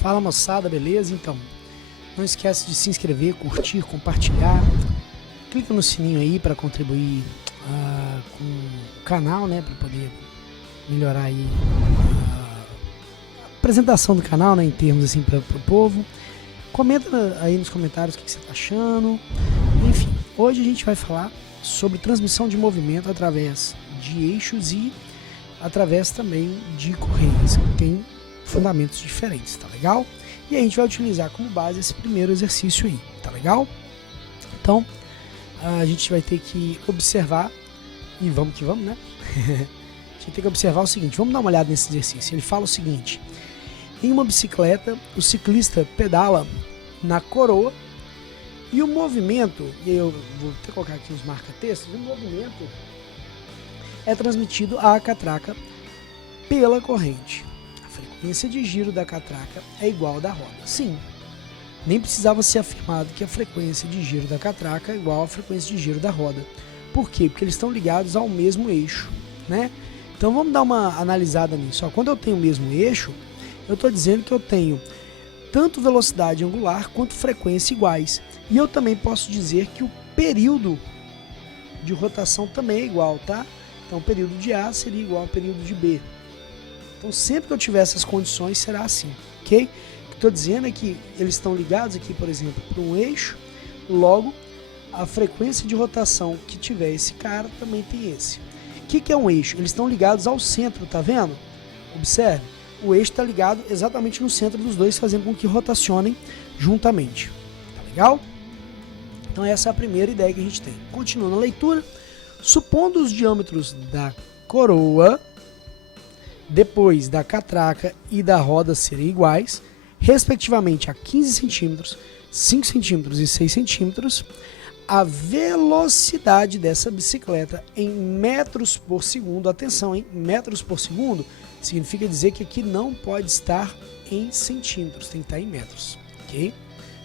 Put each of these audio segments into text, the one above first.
Fala moçada, beleza? Então, não esquece de se inscrever, curtir, compartilhar. Clica no sininho aí para contribuir com o canal, né? Para poder melhorar aí a apresentação do canal, né? Em termos assim para o povo. Comenta aí nos comentários o que você está achando. Enfim, hoje a gente vai falar sobre transmissão de movimento através de eixos e através também de correias, que tem fundamentos diferentes, tá legal? E a gente vai utilizar como base esse primeiro exercício aí, tá legal? Então, a gente vai ter que observar, e vamos que vamos, né? A gente tem que observar o seguinte, vamos dar uma olhada nesse exercício. Ele fala o seguinte: em uma bicicleta, o ciclista pedala na coroa e o movimento, e eu vou até colocar aqui os marca-textos, o movimento é transmitido à catraca pela corrente. A frequência de giro da catraca é igual à da roda. Sim, nem precisava ser afirmado que a frequência de giro da catraca é igual à frequência de giro da roda. Por quê? Porque eles estão ligados ao mesmo eixo, né? Então vamos dar uma analisada nisso. Ó, quando eu tenho o mesmo eixo, eu estou dizendo que eu tenho tanto velocidade angular quanto frequência iguais. E eu também posso dizer que o período de rotação também é igual, tá? Então o período de A seria igual ao período de B. Então sempre que eu tiver essas condições será assim, ok? O que estou dizendo é que eles estão ligados aqui, por exemplo, para um eixo, logo a frequência de rotação que tiver esse cara também tem esse. O que é um eixo? Eles estão ligados ao centro, tá vendo? Observe, o eixo está ligado exatamente no centro dos dois, fazendo com que rotacionem juntamente. Tá legal? Então essa é a primeira ideia que a gente tem. Continuando a leitura, supondo os diâmetros da coroa, depois da catraca e da roda serem iguais, respectivamente a 15 centímetros, 5 centímetros e 6 centímetros, a velocidade dessa bicicleta em metros por segundo, atenção, em metros por segundo, significa dizer que aqui não pode estar em centímetros, tem que estar em metros, ok?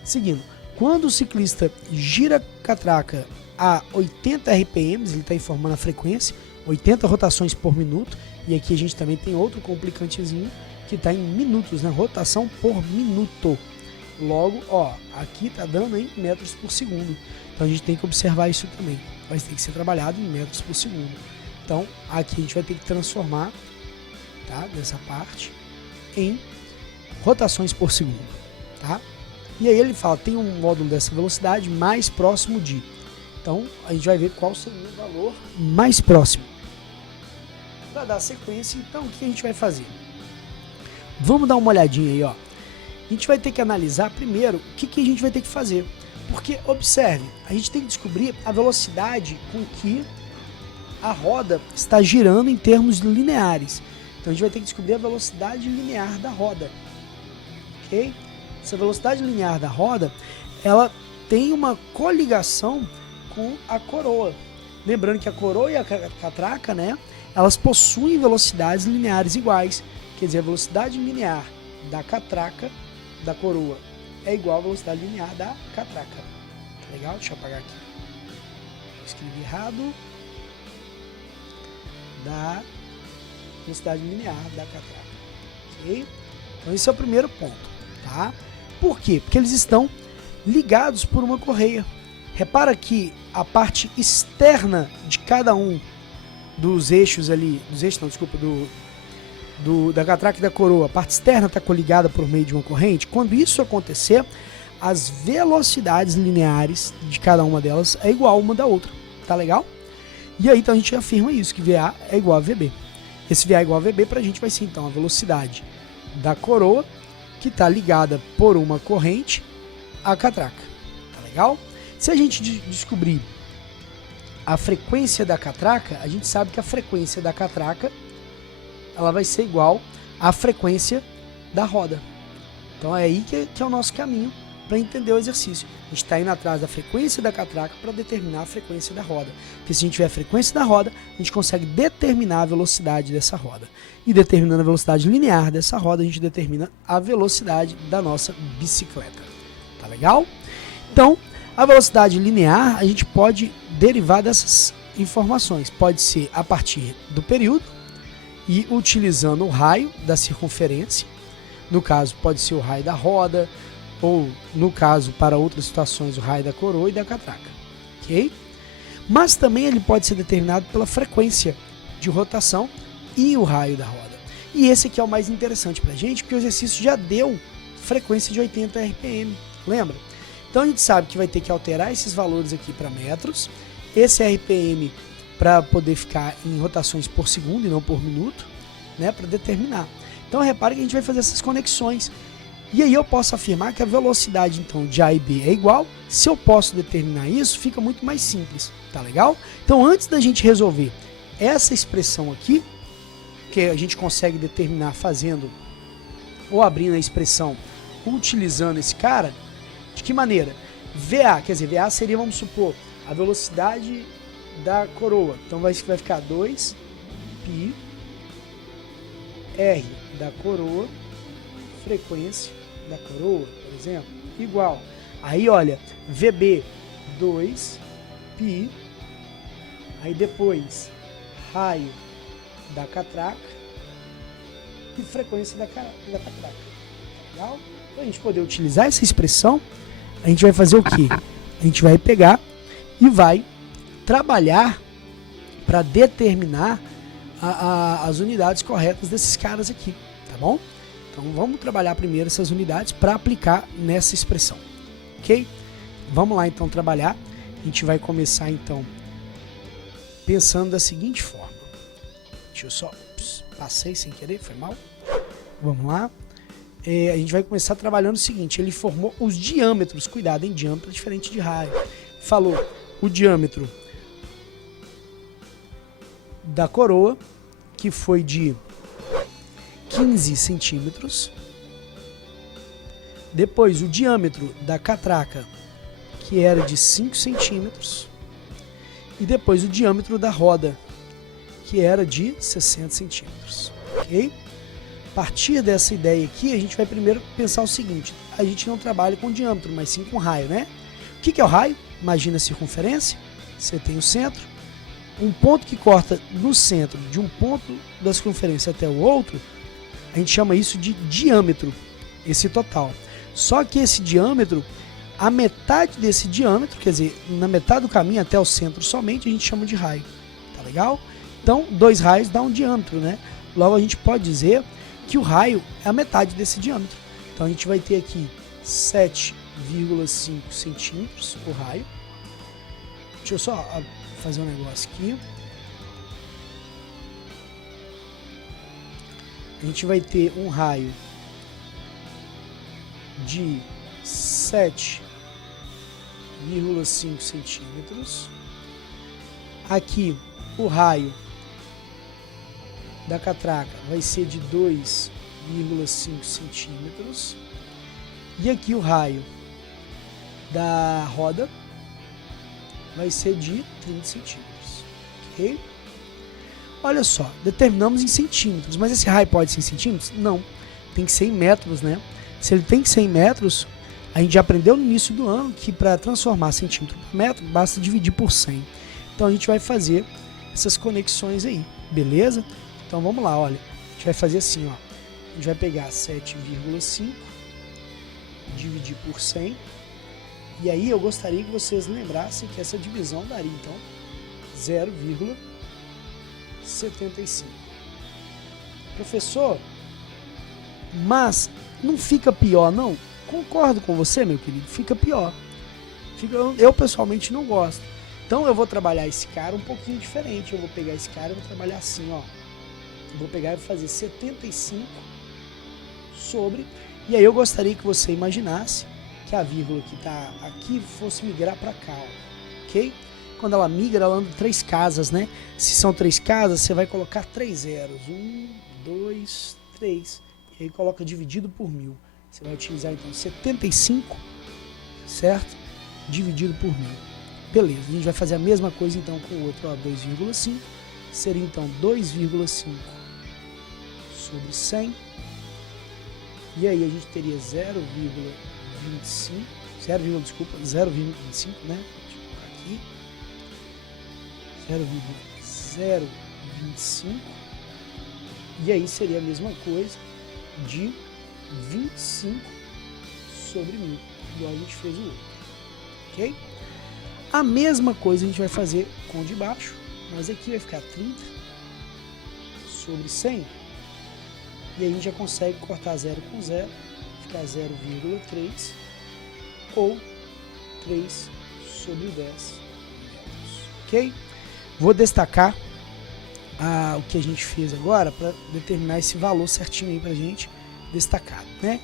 Seguindo, quando o ciclista gira a catraca a 80 RPM, ele está informando a frequência, 80 rotações por minuto, e aqui a gente também tem outro complicantezinho que está em minutos, né? Rotação por minuto. Logo, ó, aqui está dando em metros por segundo. Então a gente tem que observar isso também. Vai ter que ser trabalhado em metros por segundo. Então aqui a gente vai ter que transformar, tá, dessa parte em rotações por segundo, tá? E aí ele fala, tem um módulo dessa velocidade mais próximo de. Então a gente vai ver qual seria o valor mais próximo. Para dar sequência, então o que a gente vai fazer? Vamos dar uma olhadinha aí, ó. A gente vai ter que analisar primeiro o que a gente vai ter que fazer. Porque, observe, a gente tem que descobrir a velocidade com que a roda está girando em termos lineares. Então a gente vai ter que descobrir a velocidade linear da roda. Ok? Essa velocidade linear da roda, ela tem uma coligação com a coroa. Lembrando que a coroa e a catraca, né, elas possuem velocidades lineares iguais. Quer dizer, a velocidade linear da catraca, da coroa, é igual à velocidade linear da catraca. Tá legal? Deixa eu apagar aqui. Escrevi errado. Da velocidade linear da catraca. Ok? Então esse é o primeiro ponto. Tá? Por quê? Porque eles estão ligados por uma correia. Repara que a parte externa de cada um dos eixos ali, da catraca e da coroa, a parte externa está coligada por meio de uma corrente. Quando isso acontecer, as velocidades lineares de cada uma delas é igual a uma da outra. Tá legal? E aí então a gente afirma isso, que VA é igual a VB. Esse VA é igual a VB para a gente vai ser então a velocidade da coroa, que está ligada por uma corrente, à catraca. Tá legal? Se a gente descobrir a frequência da catraca, a gente sabe que a frequência da catraca ela vai ser igual à frequência da roda. Então é aí que é o nosso caminho para entender o exercício. A gente está indo atrás da frequência da catraca para determinar a frequência da roda. Porque se a gente tiver a frequência da roda, a gente consegue determinar a velocidade dessa roda. E determinando a velocidade linear dessa roda, a gente determina a velocidade da nossa bicicleta. Tá legal? Então, a velocidade linear, a gente pode derivar dessas informações. Pode ser a partir do período, e utilizando o raio da circunferência, No caso, pode ser o raio da roda, ou no caso, para outras situações, o raio da coroa e da catraca, ok? Mas também ele pode ser determinado pela frequência de rotação e o raio da roda. E esse aqui é o mais interessante pra gente, porque o exercício já deu frequência de 80 RPM, lembra? Então a gente sabe que vai ter que alterar esses valores aqui para metros, esse RPM para poder ficar em rotações por segundo e não por minuto, né, para determinar. Então repare que a gente vai fazer essas conexões. E aí eu posso afirmar que a velocidade então de A e B é igual. Se eu posso determinar isso, fica muito mais simples, tá legal? Então antes da gente resolver essa expressão aqui, que a gente consegue determinar fazendo ou abrindo a expressão utilizando esse cara, de que maneira? VA, quer dizer, VA seria, vamos supor, a velocidade da coroa. Então vai ficar 2 π R da coroa, frequência da coroa, por exemplo, igual. Aí olha, VB 2 π, aí depois raio da catraca e frequência da catraca. Legal? Para a gente poder utilizar essa expressão, a gente vai fazer o quê? A gente vai pegar e vai trabalhar para determinar as unidades corretas desses caras aqui, tá bom? Então vamos trabalhar primeiro essas unidades para aplicar nessa expressão, ok? Vamos lá então trabalhar. A gente vai começar então pensando da seguinte forma. Deixa eu só... passei sem querer, foi mal. Vamos lá. A gente vai começar trabalhando o seguinte. Ele formou os diâmetros. Cuidado, hein? Diâmetro é diferente de raio. Falou o diâmetro da coroa, que foi de 15 centímetros. Depois o diâmetro da catraca, que era de 5 centímetros. E depois o diâmetro da roda, que era de 60 centímetros. Ok? A partir dessa ideia aqui, a gente vai primeiro pensar o seguinte. A gente não trabalha com diâmetro, mas sim com raio, né? O que é o raio? Imagina a circunferência. Você tem o centro. Um ponto que corta no centro de um ponto da circunferência até o outro, a gente chama isso de diâmetro, esse total. Só que esse diâmetro, a metade desse diâmetro, quer dizer, na metade do caminho até o centro somente, a gente chama de raio. Tá legal? Então, 2 raios dá um diâmetro, né? Logo, a gente pode dizer que o raio é a metade desse diâmetro. Então, a gente vai ter aqui 7,5 centímetros o raio. Deixa eu só fazer um negócio aqui. A gente vai ter um raio de 7,5 centímetros. Aqui o raio da catraca vai ser de 2,5 centímetros. E aqui o raio da roda vai ser de 30 centímetros. Ok? Olha só, determinamos em centímetros, mas esse raio pode ser em centímetros? Não, tem que ser em metros, né? Se ele tem que ser em metros, a gente já aprendeu no início do ano que para transformar centímetro por metro, basta dividir por 100. Então a gente vai fazer essas conexões aí, beleza? Então vamos lá, olha, a gente vai fazer assim, ó. A gente vai pegar 7,5, dividir por 100, e aí eu gostaria que vocês lembrassem que essa divisão daria, então, 0,75. Professor, mas não fica pior, não? Concordo com você, meu querido, fica pior. Eu pessoalmente não gosto. Então eu vou trabalhar esse cara um pouquinho diferente. Eu vou pegar esse cara e vou trabalhar assim, ó. Eu vou pegar e fazer 75 sobre... E aí eu gostaria que você imaginasse que a vírgula que está aqui fosse migrar para cá, ó, ok? Quando ela migra, ela anda 3 casas, né? Se são 3 casas, você vai colocar 3 zeros. 1, 2, 3. E aí coloca dividido por 1000. Você vai utilizar então 75, certo? Dividido por 1000. Beleza, a gente vai fazer a mesma coisa então com o outro, ó, 2,5. Seria então 2,5 sobre 100. E aí a gente teria 0,25, desculpa, 0,25, né? Deixa eu colocar aqui. 0,025. E aí seria a mesma coisa de 25 sobre 1000, igual a gente fez o outro, ok? A mesma coisa a gente vai fazer com o de baixo, mas aqui vai ficar 30 sobre 100, e aí a gente já consegue cortar 0 com 0, ficar 0,3 ou 3 sobre 10 metros, ok? Vou destacar o que a gente fez agora para determinar esse valor certinho aí pra gente destacado, né?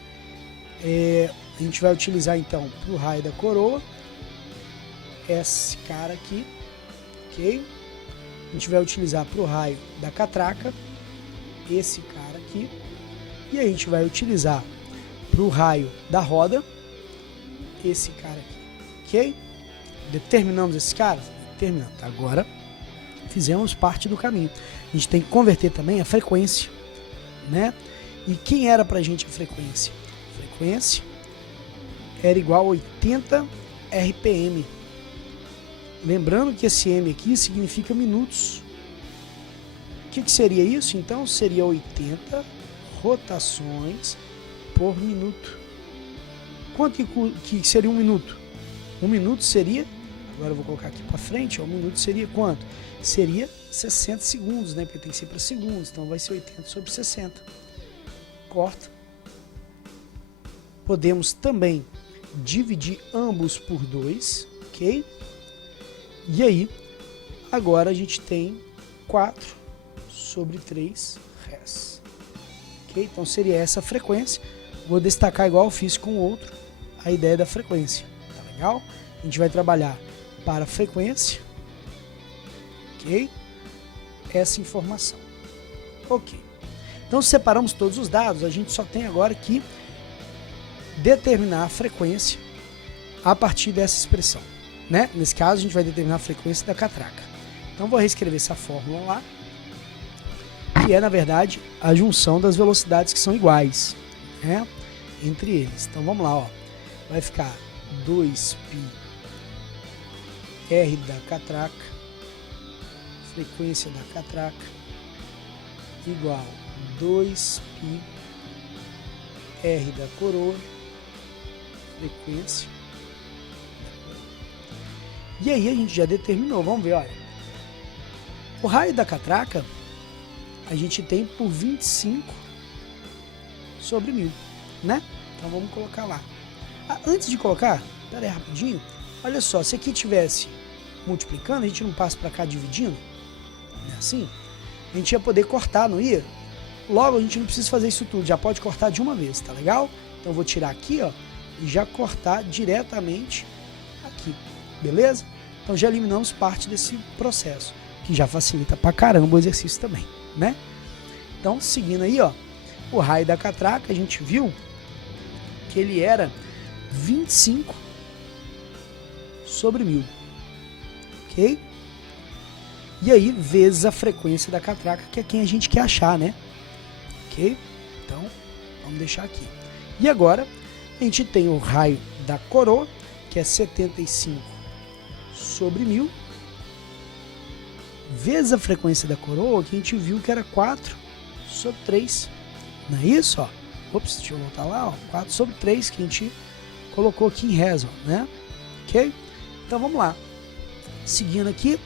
A gente vai utilizar então para o raio da coroa esse cara aqui, ok? A gente vai utilizar para o raio da catraca esse cara aqui, e a gente vai utilizar para o raio da roda esse cara aqui, ok? Determinamos esse cara? Determinamos. Agora fizemos parte do caminho. A gente tem que converter também a frequência, né? E quem era pra gente a frequência? A frequência era igual a 80 RPM. Lembrando que esse M aqui significa minutos. O que seria isso? Então seria 80 rotações por minuto. Quanto que seria um minuto? Um minuto seria, agora eu vou colocar aqui para frente, ó, um minuto seria quanto? Seria 60 segundos, né? Porque tem que ser para segundos, então vai ser 80 sobre 60. Corta. Podemos também dividir ambos por 2, ok? E aí, agora a gente tem 4 sobre 3 Rs. Ok? Então seria essa a frequência. Vou destacar igual eu fiz com o outro, a ideia da frequência. Tá legal? A gente vai trabalhar para a frequência, ok? Essa informação. Ok. Então separamos todos os dados, a gente só tem agora que determinar a frequência a partir dessa expressão, né? Nesse caso a gente vai determinar a frequência da catraca. Então vou reescrever essa fórmula lá, que é na verdade a junção das velocidades que são iguais, né, entre eles. Então vamos lá, ó. Vai ficar 2π R da catraca, frequência da catraca, igual 2π R da coroa, frequência. E aí a gente já determinou, vamos ver, olha. O raio da catraca a gente tem por 25 sobre 1000, né? Então vamos colocar lá. Antes de colocar, pera aí rapidinho, olha só, se aqui tivesse multiplicando, a gente não passa para cá dividindo, não é assim? A gente ia poder cortar, não ia? Logo a gente não precisa fazer isso tudo, já pode cortar de uma vez, tá legal? Então eu vou tirar aqui, ó, e já cortar diretamente aqui, beleza? Então já eliminamos parte desse processo, que já facilita pra caramba o exercício também, né? Então seguindo aí, ó, o raio da catraca, a gente viu que ele era 25 sobre 1000, ok? E aí vezes a frequência da catraca, que é quem a gente quer achar, né? Ok? Então vamos deixar aqui. E agora a gente tem o raio da coroa, que é 75 sobre 1000, vezes a frequência da coroa, que a gente viu que era 4 sobre 3. Não é isso? Ó? Ops, deixa eu voltar lá. Ó. 4 sobre 3 que a gente colocou aqui em Rez, né? Ok? Então vamos lá. Seguindo aqui,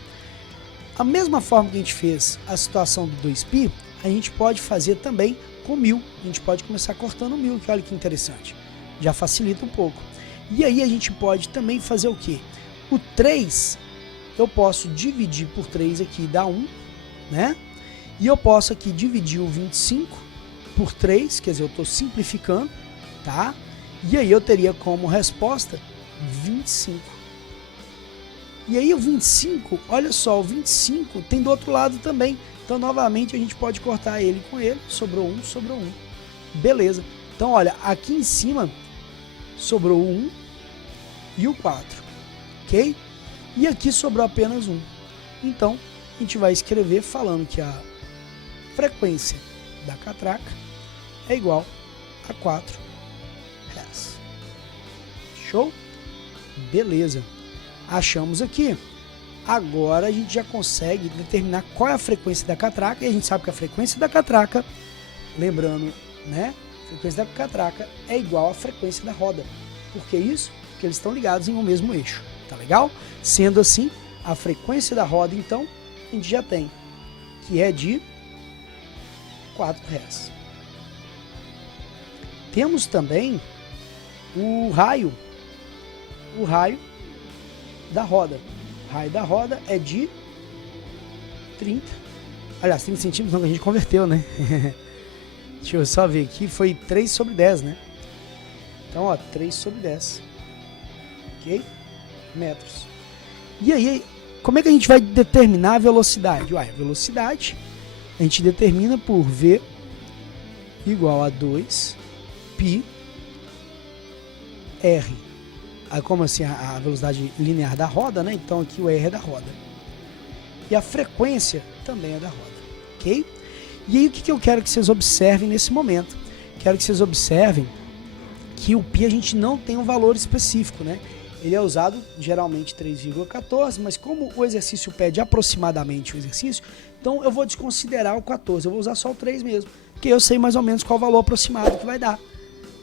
a mesma forma que a gente fez a situação do 2π, a gente pode fazer também com 1000. A gente pode começar cortando 1000, que olha que interessante. Já facilita um pouco. E aí a gente pode também fazer o quê? O 3, eu posso dividir por 3 aqui, dá 1, né? E eu posso aqui dividir o 25 por 3, quer dizer, eu estou simplificando, tá? E aí eu teria como resposta 25. E aí o 25, olha só, o 25 tem do outro lado também. Então, novamente, a gente pode cortar ele com ele. Sobrou 1, sobrou 1. Beleza. Então, olha, aqui em cima sobrou o 1 e o 4. Ok? E aqui sobrou apenas 1. Então, a gente vai escrever falando que a frequência da catraca é igual a 4 Hz. Show? Beleza. Achamos aqui. Agora a gente já consegue determinar qual é a frequência da catraca. E a gente sabe que a frequência da catraca, lembrando, né, A frequência da catraca é igual à frequência da roda. Por que isso? Porque eles estão ligados em um mesmo eixo. Tá legal? Sendo assim, a frequência da roda, então, a gente já tem, que é de 4 Hz. Temos também o raio da roda. O raio da roda é de 30. Aliás, 30 centímetros não, que a gente converteu, né? Deixa eu só ver aqui, foi 3 sobre 10, né? Então, ó, 3 sobre 10. Ok? Metros. E aí, como é que a gente vai determinar a velocidade? Ué, a velocidade a gente determina por V igual a 2 π R. Aí, como assim, a velocidade linear da roda, né? Então aqui o R é da roda. E a frequência também é da roda. Ok? E aí o que eu quero que vocês observem nesse momento? Quero que vocês observem que o π a gente não tem um valor específico, né? Ele é usado geralmente 3,14, mas como o exercício pede aproximadamente o exercício, então eu vou desconsiderar o 14, eu vou usar só o 3 mesmo, porque eu sei mais ou menos qual o valor aproximado que vai dar,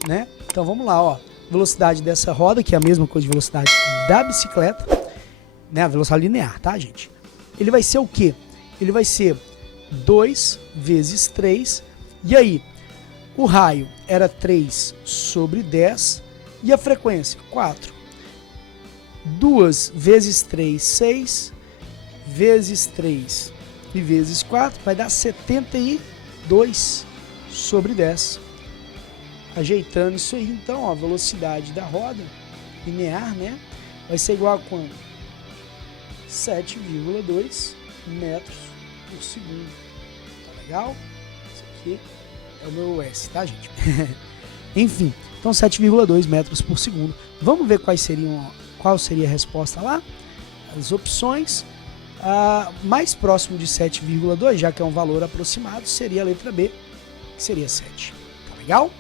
né? Então vamos lá, ó. Velocidade dessa roda, que é a mesma coisa de velocidade da bicicleta, né? A velocidade linear, tá, gente? Ele vai ser o quê? Ele vai ser 2 vezes 3, e aí o raio era 3 sobre 10, e a frequência 4. 2 vezes 3, 6, vezes 3 e vezes 4, vai dar 72 sobre 10. Ajeitando isso aí, então, ó, a velocidade da roda linear, né, vai ser igual a quanto? 7,2 metros por segundo. Tá legal? Isso aqui é o meu S, tá, gente? Enfim, então 7,2 metros por segundo. Vamos ver qual seria a resposta lá? As opções. Mais próximo de 7,2, já que é um valor aproximado, seria a letra B, que seria 7. Tá legal?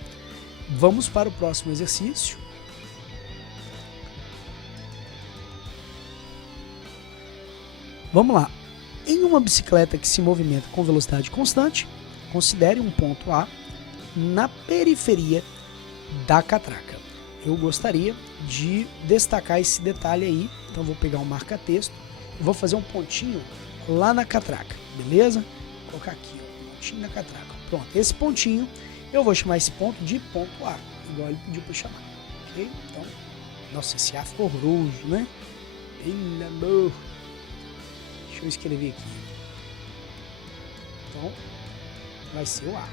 Vamos para o próximo exercício. Vamos lá. Em uma bicicleta que se movimenta com velocidade constante, considere um ponto A na periferia da catraca. Eu gostaria de destacar esse detalhe aí, então vou pegar um marca-texto e vou fazer um pontinho lá na catraca, beleza? Vou colocar aqui, ó, um pontinho na catraca. Pronto, esse pontinho, eu vou chamar esse ponto de ponto A, igual ele pediu para chamar, ok? Então, nossa, esse A ficou horroroso, né? Pelo amor. Deixa eu escrever aqui. Então, vai ser o A,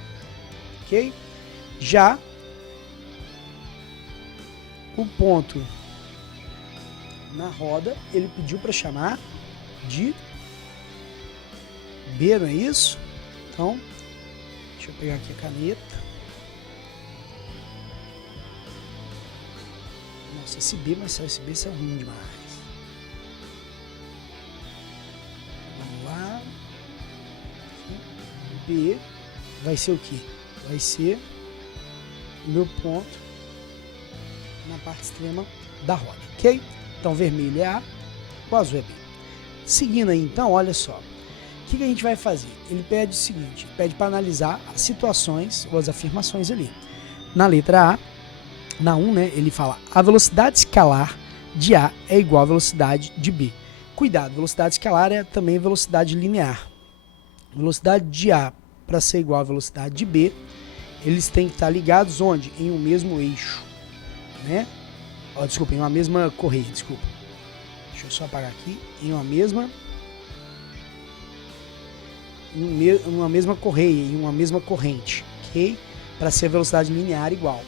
ok? Já o ponto na roda, ele pediu para chamar de B, não é isso? Então, deixa eu pegar aqui a caneta. Nossa, esse B, mas esse B é ruim demais. Vamos lá. B vai ser o quê? Vai ser o meu ponto na parte extrema da roda, ok? Então, vermelho é A, o azul é B. Seguindo aí, então, olha só. O que a gente vai fazer? Ele pede o seguinte, pede para analisar as situações ou as afirmações ali. Na letra A, na 1, né, ele fala, a velocidade escalar de A é igual à velocidade de B. Cuidado, velocidade escalar é também velocidade linear. Velocidade de A para ser igual à velocidade de B, eles têm que estar ligados onde? Em um mesmo eixo, né? Desculpa, em uma mesma correia, desculpa. Deixa eu só apagar aqui. Em uma mesma correia, em uma mesma corrente, ok? Para ser a velocidade linear igual.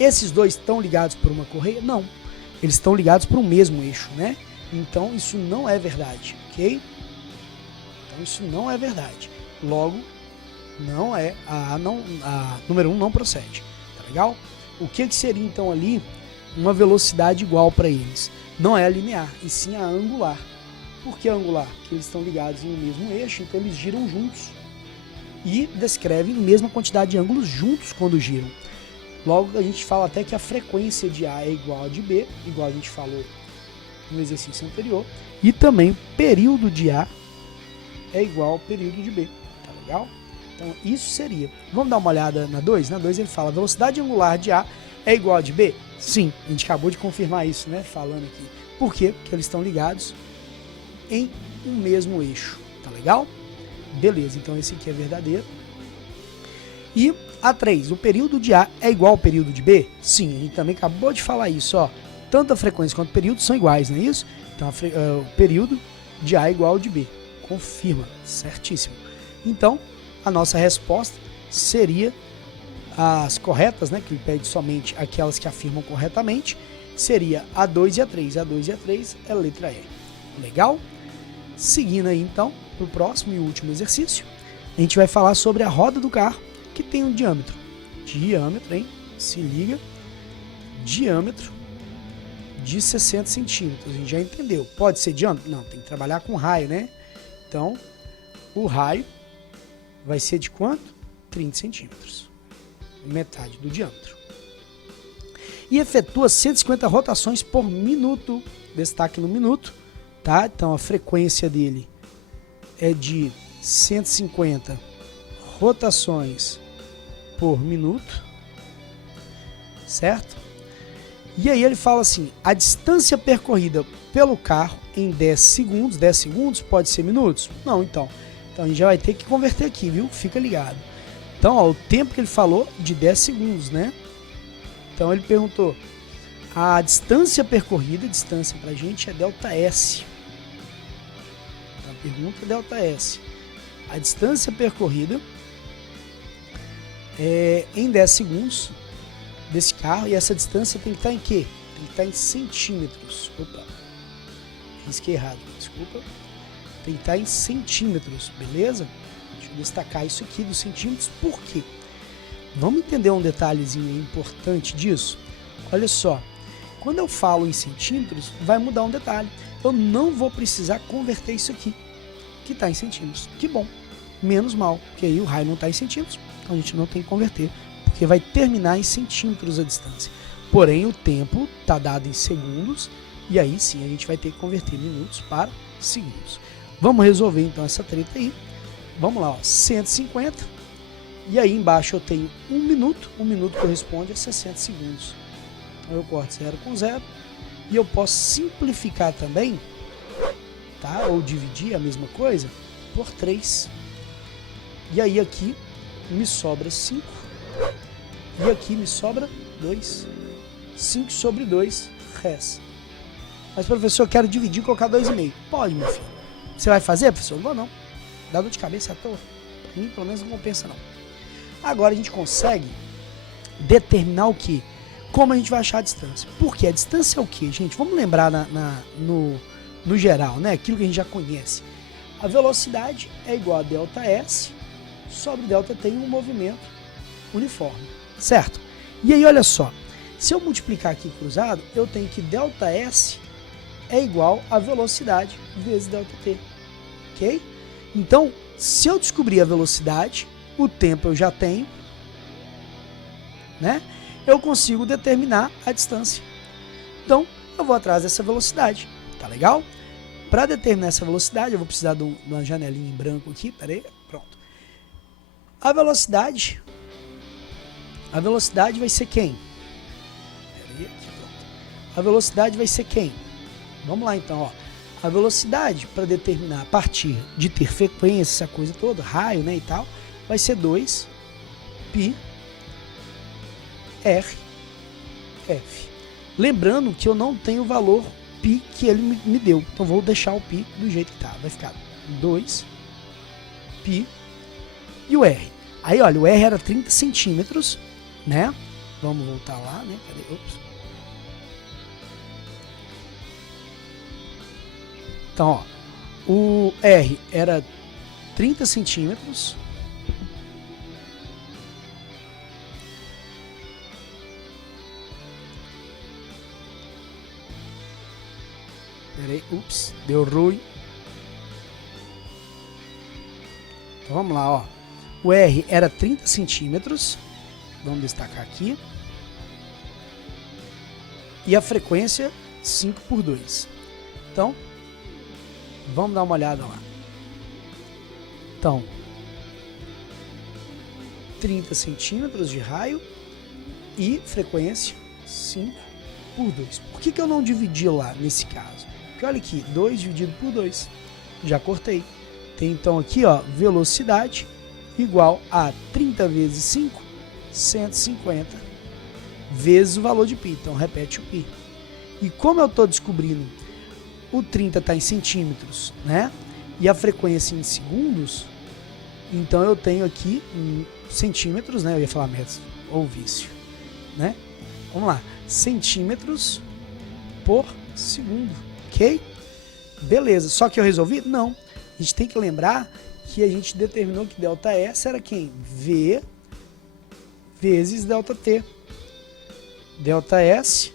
Esses dois estão ligados por uma correia? Não. Eles estão ligados por um mesmo eixo, né? Então, isso não é verdade, ok? Então, isso não é verdade. Logo, não é a número 1 não procede, tá legal? O que seria então ali uma velocidade igual para eles? Não é a linear, e sim a angular. Por que a angular? Porque eles estão ligados em um mesmo eixo, então eles giram juntos e descrevem a mesma quantidade de ângulos juntos quando giram. Logo, a gente fala até que a frequência de A é igual a de B, igual a gente falou no exercício anterior, e também o período de A é igual ao período de B, tá legal? Então, isso seria. Vamos dar uma olhada na 2? Na 2 ele fala, a velocidade angular de A é igual a de B? Sim, a gente acabou de confirmar isso, né? Falando aqui. Por quê? Porque eles estão ligados em um mesmo eixo. Tá legal? Beleza, então esse aqui é verdadeiro. E a 3, o período de A é igual ao período de B? Sim, a gente também acabou de falar isso, ó. Tanto a frequência quanto o período são iguais, não é isso? Então, o período de A é igual ao de B. Confirma, certíssimo. Então, a nossa resposta seria as corretas, né, que ele pede somente aquelas que afirmam corretamente, seria a 2 e a 3. A 2 e a 3 é a letra E. Legal? Seguindo aí, então, para o próximo e último exercício, a gente vai falar sobre a roda do carro, que tem um diâmetro. Diâmetro, hein? Se liga. Diâmetro de 60 centímetros. A gente já entendeu. Pode ser diâmetro? Não, tem que trabalhar com raio, né? Então, o raio vai ser de quanto? 30 centímetros. Metade do diâmetro. E efetua 150 rotações por minuto. Destaque no minuto, tá? Então, a frequência dele é de 150 rotações por minuto, certo? E aí ele fala assim, a distância percorrida pelo carro em 10 segundos pode ser minutos? Não, então a gente já vai ter que converter aqui, viu? Fica ligado. Então, ó, o tempo que ele falou de 10 segundos, né? Então ele perguntou, a distância percorrida, distância pra gente é ΔS. A pergunta é ΔS. A distância percorrida em 10 segundos desse carro, e essa distância tem que estar em quê? Tem que estar em centímetros. Opa, risquei errado, desculpa. Tem que estar em centímetros, beleza? Deixa eu destacar isso aqui dos centímetros, por quê? Vamos entender um detalhezinho importante disso? Olha só, quando eu falo em centímetros, vai mudar um detalhe. Eu não vou precisar converter isso aqui, que está em centímetros. Que bom, menos mal, porque aí o raio não está em centímetros, então a gente não tem que converter, porque vai terminar em centímetros a distância. Porém, o tempo está dado em segundos, e aí sim a gente vai ter que converter minutos para segundos. Vamos resolver então essa treta aí. Vamos lá, ó, 150, e aí embaixo eu tenho 1 minuto, 1 minuto corresponde a 60 segundos. Então eu corto 0 com 0, e eu posso simplificar também, tá? Ou dividir a mesma coisa, por 3. E aí aqui me sobra 5, e aqui me sobra 2. 5 sobre 2, res. Mas, professor, eu quero dividir e colocar 2,5. Pode, meu filho. Você vai fazer, professor? Não vou não. Dá dor de cabeça à toa. Pra mim, pelo menos, não compensa não. Agora a gente consegue determinar o quê? Como a gente vai achar a distância. Por quê? A distância é o quê, gente? Vamos lembrar no geral, né? Aquilo que a gente já conhece. A velocidade é igual a ΔS sobre ΔT em um movimento uniforme, certo? E aí, olha só. Se eu multiplicar aqui cruzado, eu tenho que ΔS é igual a velocidade vezes ΔT, ok? Então, se eu descobrir a velocidade, o tempo eu já tenho, né? Eu consigo determinar a distância. Então, eu vou atrás dessa velocidade, tá legal? Para determinar essa velocidade, eu vou precisar de uma janelinha em branco aqui, peraí, pronto. A velocidade vai ser quem? Peraí, aqui, pronto. A velocidade vai ser quem? Vamos lá então, ó. A velocidade, para determinar a partir de ter frequência, essa coisa toda, raio, né, e tal, vai ser 2 π r f. Lembrando que eu não tenho o valor π que ele me deu, então vou deixar o π do jeito que tá. Vai ficar 2 π e o r. Aí, olha, o r era 30 centímetros, né? Vamos voltar lá, né? Cadê? Ops. Então, ó, o R era 30 centímetros. Peraí, ups, deu ruim. Então, vamos lá, ó. O R era 30 centímetros. Vamos destacar aqui. E a frequência 5 por 2. Então, vamos dar uma olhada lá. Então, 30 centímetros de raio e frequência 5 por 2. Por que eu não dividi lá nesse caso? Porque olha aqui, 2 dividido por 2, já cortei. Tem então aqui, ó, velocidade igual a 30 vezes 5, 150 vezes o valor de π. Então repete o π. E como eu estou descobrindo, o 30 está em centímetros, né? E a frequência em segundos, então eu tenho aqui em centímetros, né? Eu ia falar metros, ou vício, né? Vamos lá, centímetros por segundo, ok? Beleza, só que eu resolvi? Não. A gente tem que lembrar que a gente determinou que ΔS era quem? V vezes ΔT. ΔS,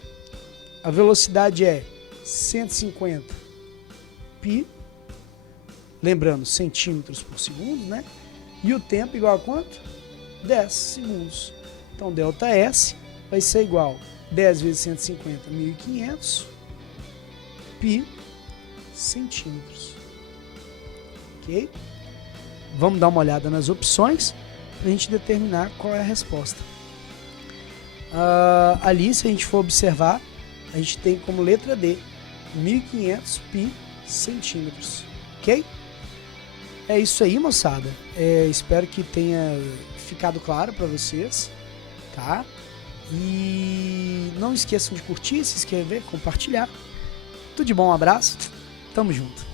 a velocidade é 150 π, lembrando, centímetros por segundo, né? E o tempo igual a quanto? 10 segundos. Então, ΔS vai ser igual a 10 vezes 150, 1.500 π centímetros. Ok? Vamos dar uma olhada nas opções para a gente determinar qual é a resposta. Ali, se a gente for observar, a gente tem como letra D 1.500 π centímetros. Ok? É isso aí, moçada. Espero que tenha ficado claro para vocês, tá? E não esqueçam de curtir, se inscrever, compartilhar. Tudo de bom, um abraço, tamo junto.